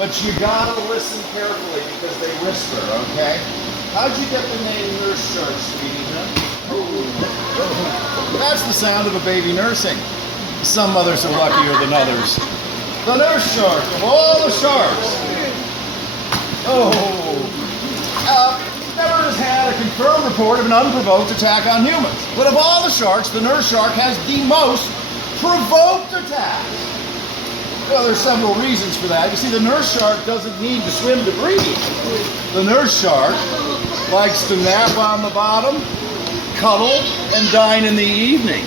but you gotta listen carefully because they whisper, okay? How'd you get the name nurse shark, sweetie, huh? That's the sound of a baby nursing. Some mothers are luckier than others. The nurse shark of all the sharks. Never has had a confirmed report of an unprovoked attack on humans. But of all the sharks, the nurse shark has the most provoked attacks. Well, there's several reasons for that. You see, the nurse shark doesn't need to swim to breathe. The nurse shark likes to nap on the bottom, cuddle, and dine in the evening.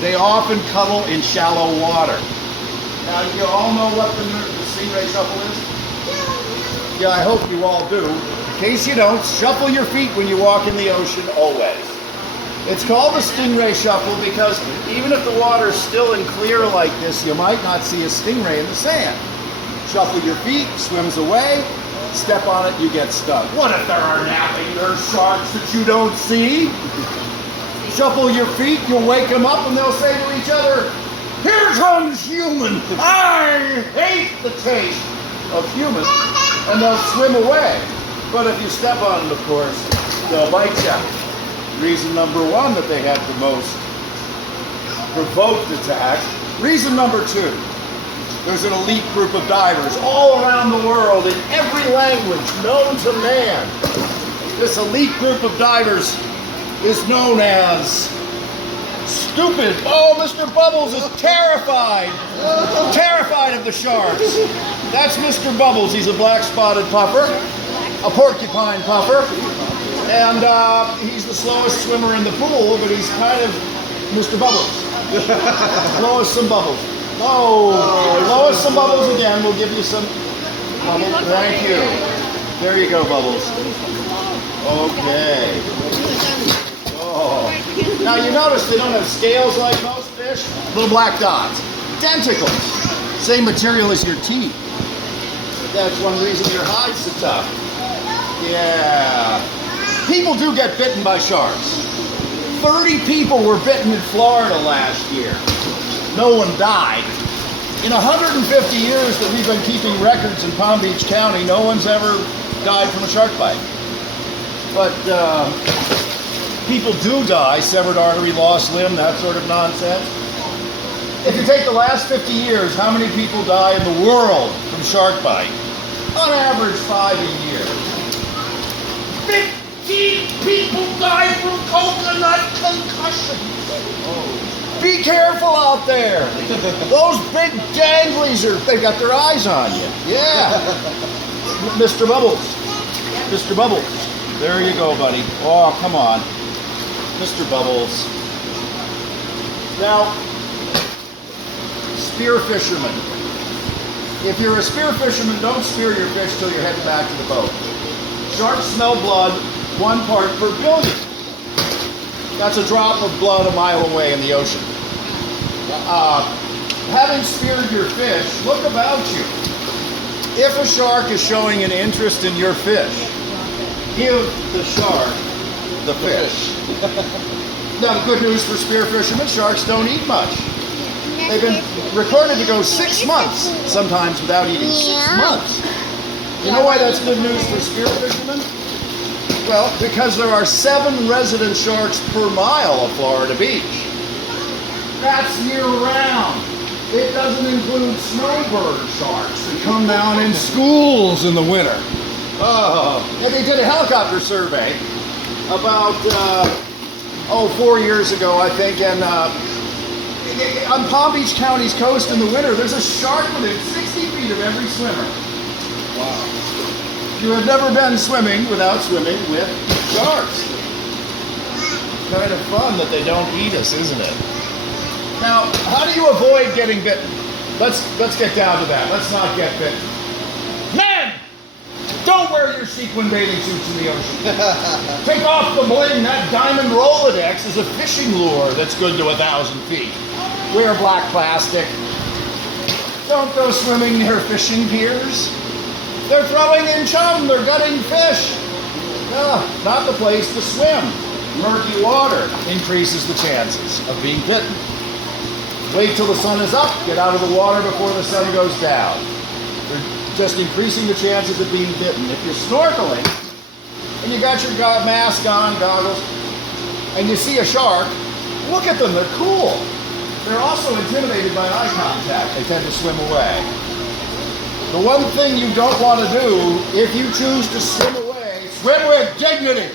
They often cuddle in shallow water. Now, you all know what the stingray shuffle is? Yeah, I hope you all do. In case you don't, shuffle your feet when you walk in the ocean, always. It's called the stingray shuffle because even if the water's still and clear like this, you might not see a stingray in the sand. Shuffle your feet, swims away, step on it, you get stung. What if there are napping nurse sharks that you don't see? Shuffle your feet, you'll wake them up and they'll say to each other, "Here comes human! I hate the taste of human!" And they'll swim away. But if you step on them, of course, they'll bite you. Reason number one that they had the most provoked attack. Reason number two, there's an elite group of divers all around the world in every language known to man. This elite group of divers is known as stupid. Oh, Mr. Bubbles is terrified. Terrified of the sharks. That's Mr. Bubbles. He's a black-spotted puffer, a porcupine puffer, and he's the slowest swimmer in the pool, but he's kind of Mr. Bubbles. Blow us some bubbles. Oh, blow us some bubbles again. We'll give you some bubbles. Thank you. There you go, Bubbles. Okay. Oh. Now you notice they don't have scales like most fish. Little black dots. Tentacles. Same material as your teeth. That's one reason your hide's so tough. Yeah. People do get bitten by sharks. 30 people were bitten in Florida last year. No one died. In 150 years that we've been keeping records in Palm Beach County, no one's ever died from a shark bite. But people do die, severed artery, lost limb, that sort of nonsense. If you take the last 50 years, how many people die in the world from shark bite? On average, 5 a year. 15 people die from coconut concussion. Oh. Be careful out there. Those big janglies they've got their eyes on you. Yeah. Mr. Bubbles. Mr. Bubbles. There you go, buddy. Oh, come on. Mr. Bubbles. Now, spear fishermen. If you're a spear fisherman, don't spear your fish till you're heading back to the boat. Sharks smell blood 1 part per billion. That's a drop of blood a mile away in the ocean. Having speared your fish, look about you. If a shark is showing an interest in your fish, give the shark the fish. Now, good news for spear fishermen, sharks don't eat much. They've been recorded to go 6 months, sometimes without eating. 6 months. You know why that's good news for spear fishermen? Well, because there are 7 resident sharks per mile of Florida Beach. That's year-round. It doesn't include snowbird sharks that come down in schools in the winter. And they did a helicopter survey about 4 years ago, I think, and on Palm Beach County's coast in the winter, there's a shark within 60 feet of every swimmer. Wow. You have never been swimming without swimming with sharks. Kind of fun that they don't eat us, isn't it? Now, how do you avoid getting bitten? Let's get down to that. Let's not get bitten. Men! Don't wear your sequin bathing suits in the ocean. Take off the bling. That diamond Rolodex is a fishing lure that's good to 1,000 feet. Wear black plastic. Don't go swimming near fishing piers. They're throwing in chum. They're gutting fish. Not the place to swim. Murky water increases the chances of being bitten. Wait till the sun is up. Get out of the water before the sun goes down. just increasing the chances of being bitten. If you're snorkeling and you got your mask on, goggles, and you see a shark, look at them, they're cool. They're also intimidated by eye contact. They tend to swim away. The one thing you don't want to do, if you choose to swim away, swim with dignity.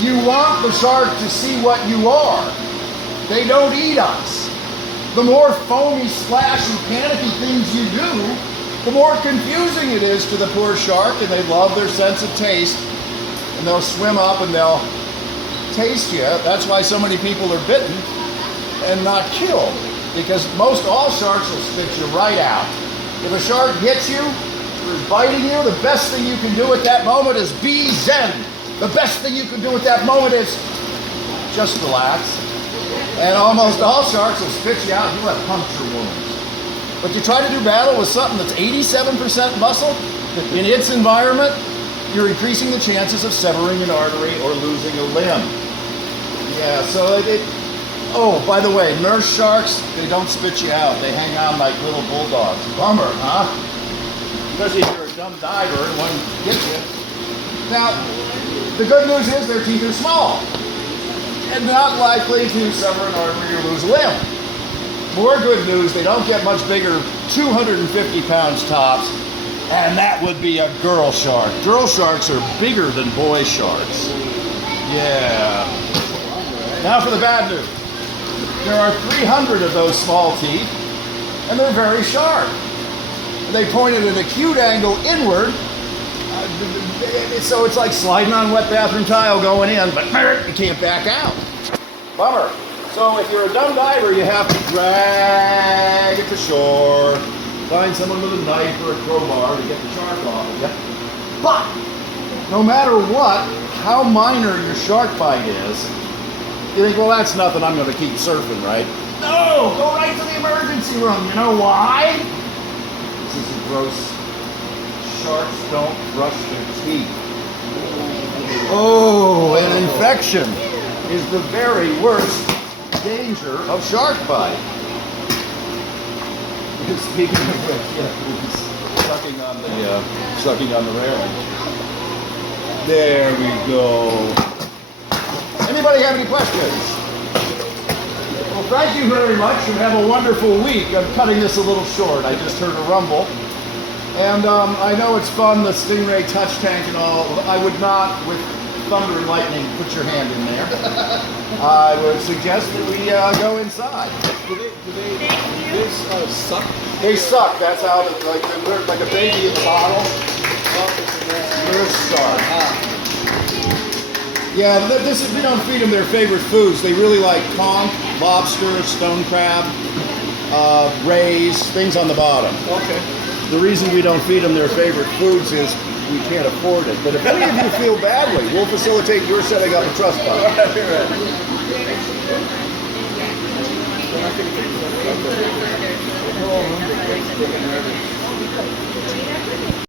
You want the shark to see what you are. They don't eat us. The more foamy, splashy, panicky things you do, the more confusing it is to the poor shark, and they love their sense of taste, and they'll swim up and they'll taste you. That's why so many people are bitten and not killed, because most all sharks will spit you right out. If a shark hits you or is biting you, the best thing you can do at that moment is be zen. The best thing you can do at that moment is just relax. And almost all sharks will spit you out. You'll have puncture wounds. But you try to do battle with something that's 87% muscle in its environment, you're increasing the chances of severing an artery or losing a limb. Yeah, so oh, by the way, nurse sharks, they don't spit you out. They hang on like little bulldogs. Bummer, huh? Especially if you're a dumb diver and one gets you. Now, the good news is their teeth are small and not likely to sever an artery or lose a limb. More good news, they don't get much bigger, 250 pounds tops, and that would be a girl shark. Girl sharks are bigger than boy sharks. Yeah. Now for the bad news. There are 300 of those small teeth, and they're very sharp. They point at an acute angle inward, so it's like sliding on wet bathroom tile going in, but you can't back out. Bummer. So if you're a dumb diver, you have to drag it to shore, find someone with a knife or a crowbar to get the shark off of you. But no matter what, how minor your shark bite is, you think, well, that's nothing, I'm going to keep surfing, right? No! Go right to the emergency room. You know why? This is gross. Sharks don't brush their teeth. Oh, an infection is the very worst danger of shark bite. Speaking of which, sucking on the railing. There we go. Anybody have any questions? Well, thank you very much and have a wonderful week. I'm cutting this a little short. I just heard a rumble. And I know it's fun, the Stingray touch tank and all. I would not, with thunder and lightning, put your hand in there. I would suggest that we go inside. Do they suck? They suck. That's how, like a baby in the bottle. Nurse shark. Yeah, we don't feed them their favorite foods. They really like conch, lobster, stone crab, rays, things on the bottom. Okay. The reason we don't feed them their favorite foods is we can't afford it. But if any of you feel badly, we'll facilitate your setting up a trust fund.